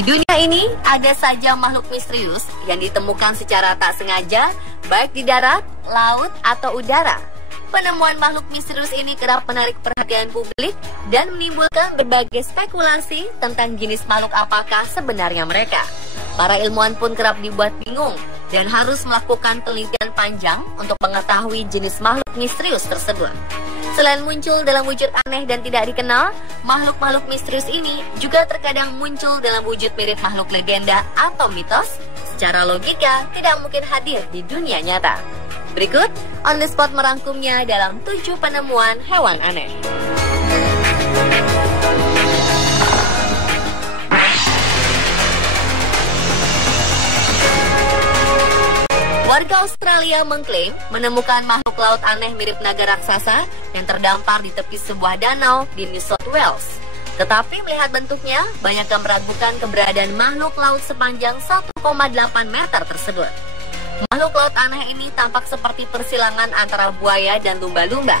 Di dunia ini ada saja makhluk misterius yang ditemukan secara tak sengaja, baik di darat, laut, atau udara. Penemuan makhluk misterius ini kerap menarik perhatian publik dan menimbulkan berbagai spekulasi tentang jenis makhluk apakah sebenarnya mereka. Para ilmuwan pun kerap dibuat bingung dan harus melakukan penelitian panjang untuk mengetahui jenis makhluk misterius tersebut. Selain muncul dalam wujud aneh dan tidak dikenal, makhluk-makhluk misterius ini juga terkadang muncul dalam wujud mirip makhluk legenda atau mitos. Secara logika, tidak mungkin hadir di dunia nyata. Berikut, On The Spot merangkumnya dalam 7 penemuan hewan aneh. Warga Australia mengklaim menemukan makhluk laut aneh mirip naga raksasa yang terdampar di tepi sebuah danau di New South Wales. Tetapi melihat bentuknya, banyak yang meragukan keberadaan makhluk laut sepanjang 1,8 meter tersebut. Makhluk laut aneh ini tampak seperti persilangan antara buaya dan lumba-lumba.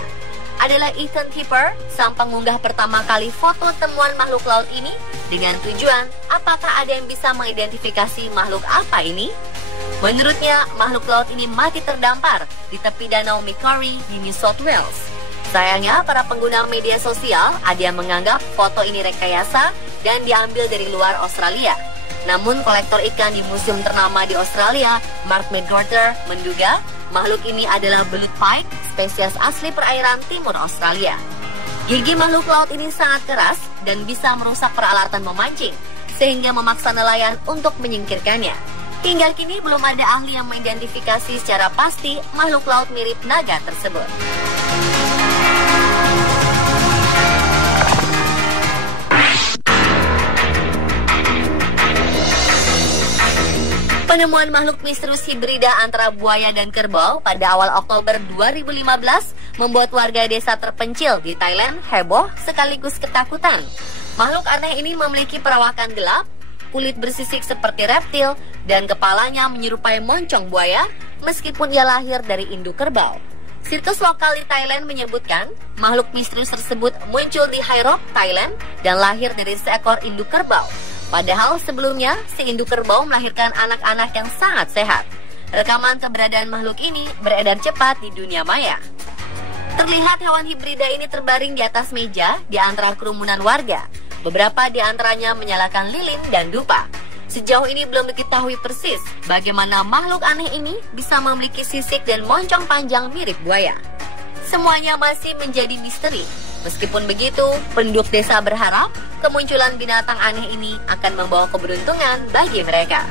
Adalah Ethan Tipper, sang pengunggah pertama kali foto temuan makhluk laut ini dengan tujuan apakah ada yang bisa mengidentifikasi makhluk apa ini? Menurutnya, makhluk laut ini mati terdampar di tepi danau Macquarie di New South Wales. Sayangnya, para pengguna media sosial ada yang menganggap foto ini rekayasa dan diambil dari luar Australia. Namun, kolektor ikan di museum ternama di Australia, Mark McGorter, menduga makhluk ini adalah belut pike, spesies asli perairan timur Australia. Gigi makhluk laut ini sangat keras dan bisa merusak peralatan memancing, sehingga memaksa nelayan untuk menyingkirkannya. Hingga kini belum ada ahli yang mengidentifikasi secara pasti makhluk laut mirip naga tersebut. Penemuan makhluk misterius hibrida antara buaya dan kerbau pada awal Oktober 2015 membuat warga desa terpencil di Thailand heboh sekaligus ketakutan. Makhluk aneh ini memiliki perawakan gelap, kulit bersisik seperti reptil, dan kepalanya menyerupai moncong buaya meskipun ia lahir dari induk kerbau. Situs lokal di Thailand menyebutkan makhluk misterius tersebut muncul di Hai Rok, Thailand dan lahir dari seekor induk kerbau. Padahal sebelumnya si induk kerbau melahirkan anak-anak yang sangat sehat. Rekaman keberadaan makhluk ini beredar cepat di dunia maya. Terlihat hewan hibrida ini terbaring di atas meja di antara kerumunan warga. Beberapa di antaranya menyalakan lilin dan dupa. Sejauh ini belum diketahui persis bagaimana makhluk aneh ini bisa memiliki sisik dan moncong panjang mirip buaya. Semuanya masih menjadi misteri. Meskipun begitu, penduduk desa berharap kemunculan binatang aneh ini akan membawa keberuntungan bagi mereka.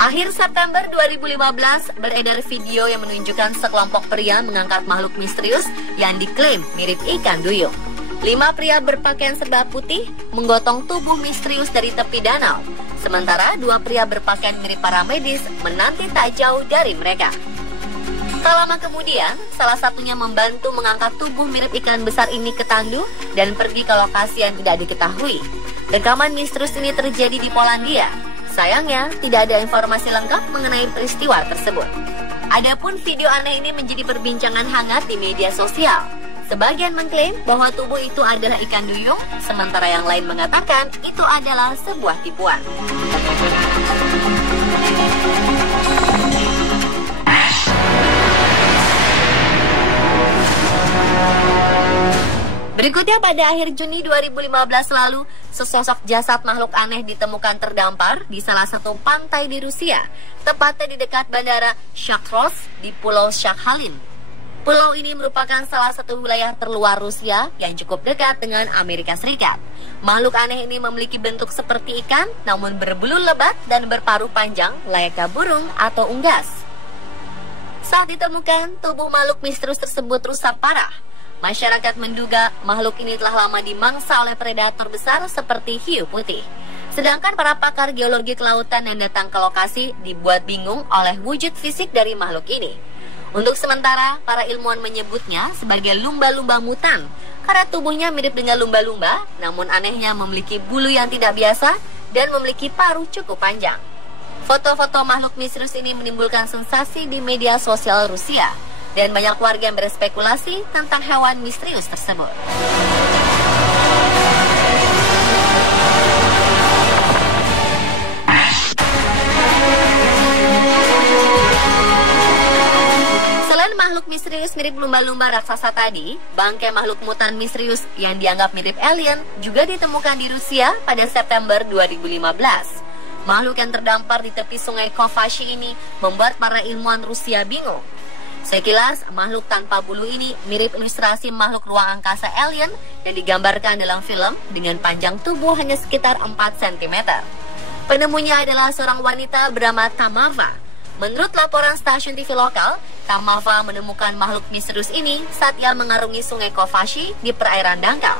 Akhir September 2015 beredar video yang menunjukkan sekelompok pria mengangkat makhluk misterius yang diklaim mirip ikan duyung. 5 pria berpakaian serba putih menggotong tubuh misterius dari tepi danau, sementara 2 pria berpakaian mirip para medis menanti tak jauh dari mereka. Tak lama kemudian, salah satunya membantu mengangkat tubuh mirip ikan besar ini ke tandu dan pergi ke lokasi yang tidak diketahui. Rekaman misterius ini terjadi di Polandia. Sayangnya, tidak ada informasi lengkap mengenai peristiwa tersebut. Adapun video aneh ini menjadi perbincangan hangat di media sosial. Sebagian mengklaim bahwa tubuh itu adalah ikan duyung, sementara yang lain mengatakan itu adalah sebuah tipuan. Berikutnya, pada akhir Juni 2015 lalu, sesosok jasad makhluk aneh ditemukan terdampar di salah satu pantai di Rusia, tepatnya di dekat bandara Shakros di Pulau Sakhalin. Pulau ini merupakan salah satu wilayah terluar Rusia yang cukup dekat dengan Amerika Serikat. Makhluk aneh ini memiliki bentuk seperti ikan, namun berbulu lebat dan berparuh panjang layaknya burung atau unggas. Saat ditemukan, tubuh makhluk misterius tersebut rusak parah. Masyarakat menduga makhluk ini telah lama dimangsa oleh predator besar seperti hiu putih. Sedangkan para pakar geologi kelautan yang datang ke lokasi dibuat bingung oleh wujud fisik dari makhluk ini. Untuk sementara, para ilmuwan menyebutnya sebagai lumba-lumba mutan karena tubuhnya mirip dengan lumba-lumba, namun anehnya memiliki bulu yang tidak biasa dan memiliki paruh cukup panjang. Foto-foto makhluk misterius ini menimbulkan sensasi di media sosial Rusia. dan banyak warga yang berspekulasi tentang hewan misterius tersebut. Selain makhluk misterius mirip lumba-lumba raksasa tadi, bangkai makhluk mutan misterius yang dianggap mirip alien juga ditemukan di Rusia pada September 2015. Makhluk yang terdampar di tepi sungai Kovashi ini membuat para ilmuwan Rusia bingung. Sekilas, makhluk tanpa bulu ini mirip ilustrasi makhluk ruang angkasa alien yang digambarkan dalam film dengan panjang tubuh hanya sekitar 4 cm. Penemunya adalah seorang wanita bernama Tamava. Menurut laporan stasiun TV lokal, Tamava menemukan makhluk misterius ini saat ia mengarungi sungai Kovashi di perairan dangkal.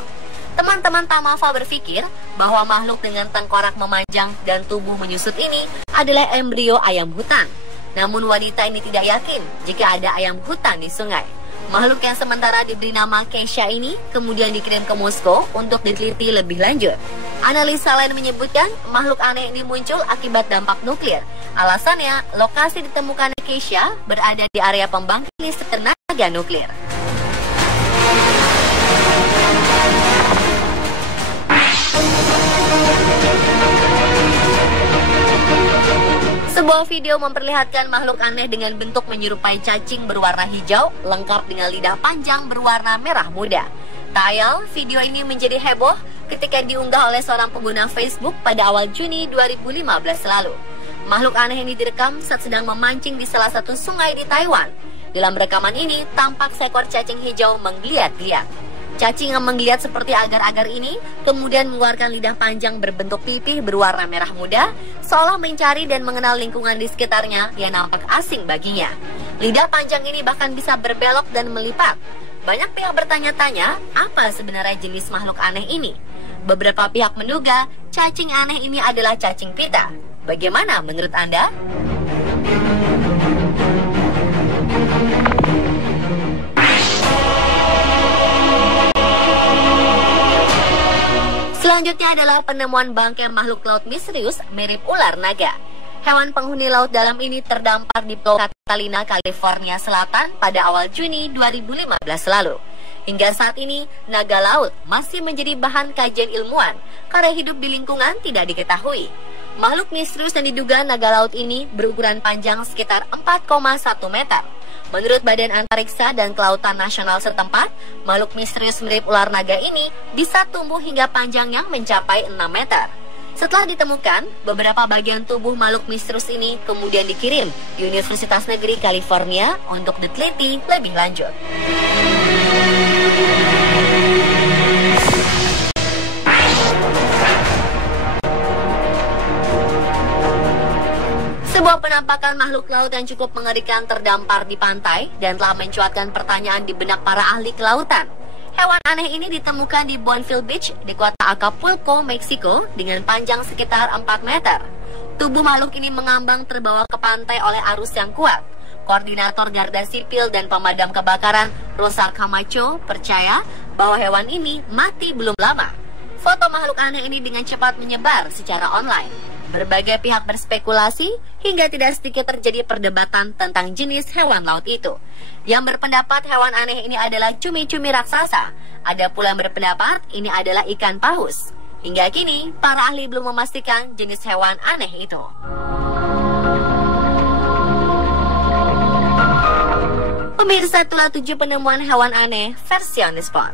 Teman-teman Tamava berpikir bahwa makhluk dengan tengkorak memanjang dan tubuh menyusut ini adalah embrio ayam hutan. Namun wanita ini tidak yakin jika ada ayam hutan di sungai. Makhluk yang sementara diberi nama Keisha ini kemudian dikirim ke Moskow untuk diteliti lebih lanjut. Analisa lain menyebutkan makhluk aneh ini muncul akibat dampak nuklir. Alasannya, lokasi ditemukan Keisha berada di area pembangkit listrik tenaga nuklir. Sebuah video memperlihatkan makhluk aneh dengan bentuk menyerupai cacing berwarna hijau, lengkap dengan lidah panjang berwarna merah muda. Tayal, video ini menjadi heboh ketika diunggah oleh seorang pengguna Facebook pada awal Juni 2015 lalu. Makhluk aneh ini direkam saat sedang memancing di salah satu sungai di Taiwan. Dalam rekaman ini, tampak seekor cacing hijau menggeliat-geliat. Cacing yang menggeliat seperti agar-agar ini kemudian mengeluarkan lidah panjang berbentuk pipih berwarna merah muda, seolah mencari dan mengenal lingkungan di sekitarnya yang nampak asing baginya. Lidah panjang ini bahkan bisa berbelok dan melipat. Banyak pihak bertanya-tanya, apa sebenarnya jenis makhluk aneh ini? Beberapa pihak menduga cacing aneh ini adalah cacing pita. Bagaimana menurut Anda? Selanjutnya adalah penemuan bangkai makhluk laut misterius mirip ular naga. Hewan penghuni laut dalam ini terdampar di Pulau Catalina, California Selatan pada awal Juni 2015 lalu. Hingga saat ini, naga laut masih menjadi bahan kajian ilmuwan karena hidup di lingkungan tidak diketahui. Makhluk misterius yang diduga naga laut ini berukuran panjang sekitar 4,1 meter. Menurut Badan Antariksa dan Kelautan Nasional setempat, makhluk misterius mirip ular naga ini bisa tumbuh hingga panjangnya mencapai 6 meter. Setelah ditemukan, beberapa bagian tubuh makhluk misterius ini kemudian dikirim di Universitas Negeri California untuk diteliti lebih lanjut. Sebuah penampakan makhluk laut yang cukup mengerikan terdampar di pantai dan telah mencuatkan pertanyaan di benak para ahli kelautan. Hewan aneh ini ditemukan di Bonfil Beach di kota Acapulco, Meksiko dengan panjang sekitar 4 meter. Tubuh makhluk ini mengambang terbawa ke pantai oleh arus yang kuat. Koordinator Garda Sipil dan Pemadam Kebakaran, Rosa Camacho, percaya bahwa hewan ini mati belum lama. Foto makhluk aneh ini dengan cepat menyebar secara online. Berbagai pihak berspekulasi hingga tidak sedikit terjadi perdebatan tentang jenis hewan laut itu. Yang berpendapat hewan aneh ini adalah cumi-cumi raksasa. Ada pula yang berpendapat ini adalah ikan paus. Hingga kini, para ahli belum memastikan jenis hewan aneh itu. Pemirsa, itulah 7 penemuan hewan aneh versi on the spot.